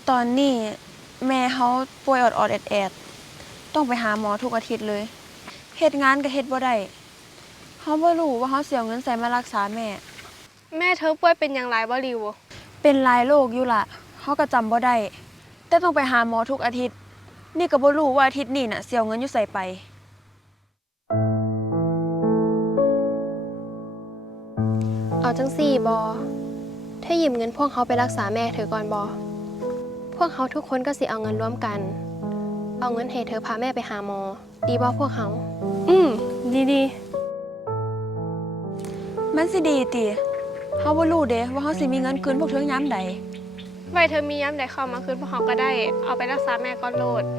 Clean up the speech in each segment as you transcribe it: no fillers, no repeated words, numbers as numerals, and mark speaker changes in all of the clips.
Speaker 1: ตอนนี้แม่เขาป่วยออดๆแอดๆต้องไปหาหมอทุกอาทิตย์เลยเฮ็ดงานก็เฮ็ดบ่ได้เขาบ่รู้ว่าเขาเสียเงินใส่มารักษาแม่
Speaker 2: แม่เธอป่วยเป็นอย่างไรบ่ริว
Speaker 1: เป็นหลายโรคอยู่ล่ะเขาก็จำบ่ได้แต่ต้องไปหาหมอทุกอาทิตย์นี่ก็บ่รู้ว่าอาทิตย์นี้น่ะเสียเงินอยู่ใส่ไป
Speaker 2: เอาจังสี่บอเธอยืมเงินพวกเขาไปรักษาแม่เธอก่อนบอพวกเขาทุกคนก็สิเอาเงินร่วมกันเอาเงินให้เธอพาแม่ไปหาหมอดีบอพวกเขาดี
Speaker 1: มันสิดีติเขาบ่รู้เด้ว่าเขาสิมีเงินคืนพวกเธอยามใด
Speaker 2: ไว้เธอมีย้ำใดเข้ามาคืนพวกเขาก็ได้เอาไปรักษาแม่ก่อนโลด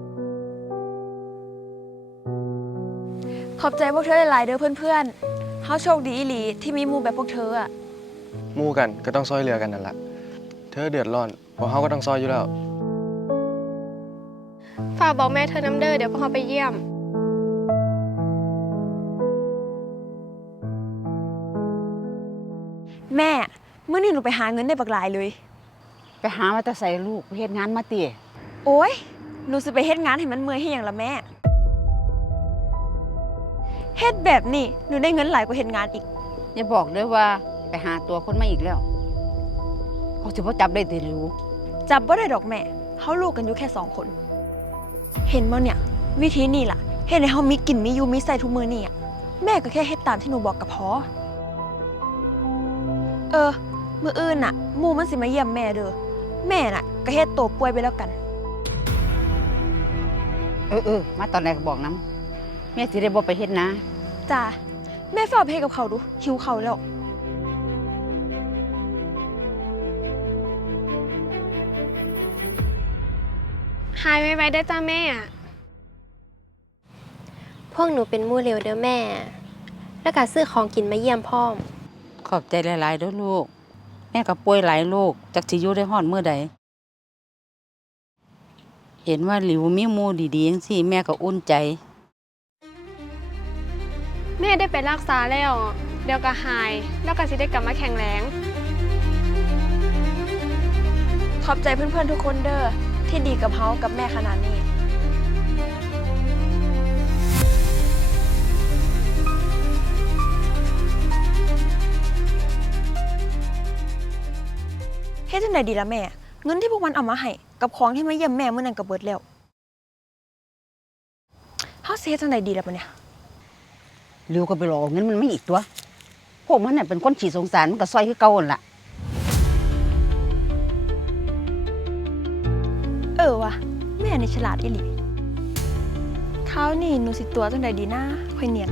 Speaker 1: ขอบใจพวกเธอหลายๆเด้อเพื่อนๆเขาโชคดีอีหลีที่มีหมู่แบบพวกเธออ่ะ
Speaker 3: หมู่กันก็ต้องซอยเหลือกันนั่นแหละเธอเดือดร้อนพวกเขาก็ต้องซอยอยู่แล้ว
Speaker 2: ฝากบอกแม่เธอน้ำเด้อเดี๋ยวพวกเขาไปเยี่ยม
Speaker 1: แม่มื้อนี้หนูไปหาเงินได้บักหลายเลย
Speaker 4: ไปหามาแต่ใส่ลูกไปเฮ็ดงานมาติ
Speaker 1: โอ้ยหนูสิไปเฮ็ดงานให้มันเมื่อยให้หยังล่ะแม่เฮ็ดแบบนี้หนูได้เงินหลายกว่าเฮ็ดงานอีก
Speaker 4: อย่าบอกเด้อว่าไปหาตัวคนมาอีกแล้วเขาสิบ่จับได้ติรู้
Speaker 1: จับบ่ได้ดอกแม่เฮาลูกกันอยู่แค่2 คนเห็นบ่เนี่ยวิธีนี้ล่ะเฮ็ดให้เฮามีกินมีอยู่มีใส่ทุกมื้อนี่อะแม่ก็แค่เฮ็ดตามที่หนูบอกก็พอมื้ออื่นน่ะหมู่มันสิมาเยี่ยมแม่เด้อแม่น่ะก็เฮ็ดโตป่วยไปแล้วกัน
Speaker 4: มาตอนไหนก็บอกน้ำแม่สิได้บ่ไปเฮ็ดนะ
Speaker 1: จ้าแม่ฝากไปให้กับเขาดูหิวเขาแล้ว
Speaker 2: หายไวๆได้จ้าแม่พวกหนูเป็นมู่เร็วเด้อแม่แล้วก็ซื้อของกินมาเยี่ยมพ่อม
Speaker 4: ขอบใจหลายๆเด้อลูกแม่ก็ป่วยหลายโรคจักสิอยู่ได้ฮอดมื้อใดเห็นว่าหลิวมีหมู่ดีๆจังซี่แม่ก็อุ่นใจ
Speaker 2: แม่ได้ไปรักษาแล้วเดี๋ยวก็หายแล้วก็สิได้กลับมาแข็งแรง
Speaker 1: ขอบใจเพื่อนๆทุกคนเด้อที่ดีกับเฮากับแม่ขนาดนี้เฮ็ดจังได๋ดีล่ะแม่เงินที่พวกมันเอามาให้กับของที่มาเยี่ยมแม่มื้อนั้นก็เบิดแล้วเฮาสิเฮ็ดจังได๋ดีล่ะบัดเนี่ย
Speaker 4: หลิวก็ไปรอเงินมันไม่อีกตัวพวกมันน่ะเป็นคนขี้สงสารมันก็ซอยคือเก่าหั่นล่ะ
Speaker 1: ว่ะแม่นี่ฉลาดอีหลีคราวนี้หนูสิตัวจังได๋ดีนะค่อยเนียน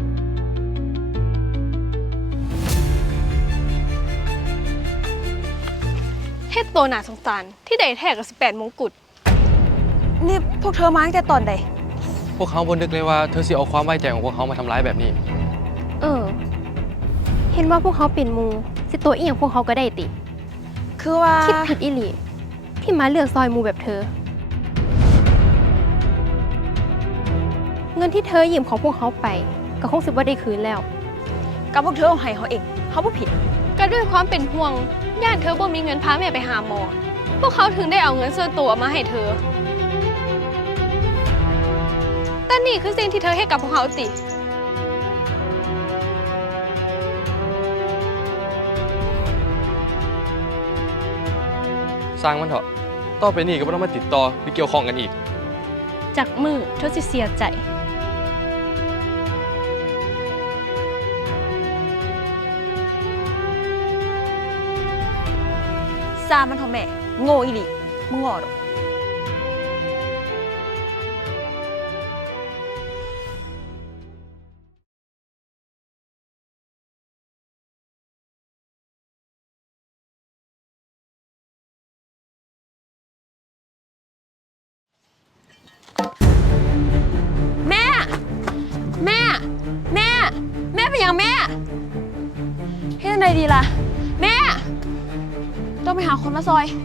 Speaker 2: เฮ็ดโตหน้าสงสารที่ได้แท้กับ18มงกุฎ
Speaker 1: นี่พวกเธอมาตั้งแต่ตอนใด
Speaker 3: พวกเขาบ่นึกเลยว่าเธอสิเอาความไว้ใจของพวกเขามาทำร้ายแบบนี้
Speaker 2: เห็นว่าพวกเขาเป็นหมู่สิตัวอีหยังพวกเขาก็ได้ติ
Speaker 1: คือว่า
Speaker 2: คิดผิดอีหลีที่มาเลือกซอยหมู่แบบเธอเงินที่เธอยืมของพวกเขาไปก็คงสิบ่ได้คืนแล้ว
Speaker 1: กับพวกเธอเอาให้เขาเองเขาบ่ผิด
Speaker 2: ก็ด้วยความเป็นห่วงย่านเธอบ่มีเงินพาแม่ไปหาหมอพวกเขาถึงได้เอาเงินส่วนตัวมาให้เธอแต่นี่คือสิ่งที่เธอให้กับพวกเขาติ
Speaker 3: สร้างมันเถอะต่อไปนี่ก็ไม่ต้องมาติดต่อหรือเกี่ยวข้องกันอีก
Speaker 2: จากมือเธอสิเสียใจ
Speaker 1: ซามันเถอะแม่โง่อีหลีมึงงอดอกแม่เป็นยังแม่เฮ็ดจังได๋ดีล่ะแม่ต้องไปหาคนมาซอย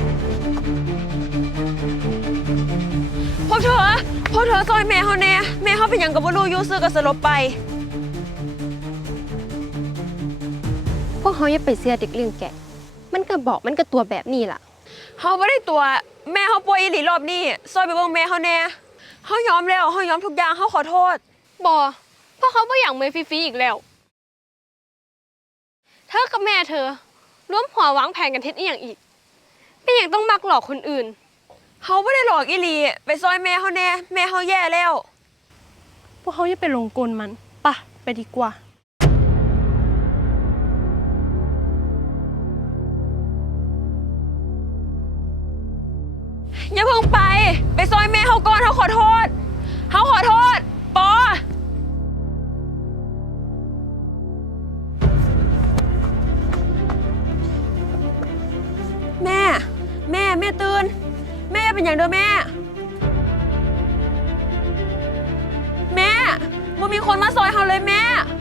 Speaker 1: พวกเธอซอยแม่เฮาแน่แม่เฮาเป็นหยังก็บ่รู้อยู่ซื่อก็สลบไป
Speaker 2: พวกเขาอย่าไปเสียเด็กเรื่องแกะมันก็บอกมันก็ตัวแบบนี้ล่ะ
Speaker 1: เฮาบ่ได้ตัวแม่เฮาป่วยอีหลีรอบนี้ซอยไปเบิ่งแม่เฮาแน่เฮายอมแล้วเฮายอมทุกอย่างเฮาขอโทษ
Speaker 2: บอเพราะเขาบ่อยากเมยฟรีๆอีกแล้ว เธอกับแม่เธอร่วมหัววางแผนกันเท็ดอีหยังอีกเป็นอย่างต้องมักหลอกคนอื่น
Speaker 1: เฮาบ่ได้หลอกอีหลีไปซอยแม่เฮาแน่แม่เฮาแย่แล้ว
Speaker 2: พวกเขาอย่าไปหลงกลมันปะไปดีกว่า
Speaker 1: อย่าเพิ่งไปซอยแม่เฮาก่อนเฮาขอโทษเฮาขอโทษปอแม่ตื่นแม่เป็นอย่างเด้อแม่บ่มีคนมาซอยเฮาเลยแม่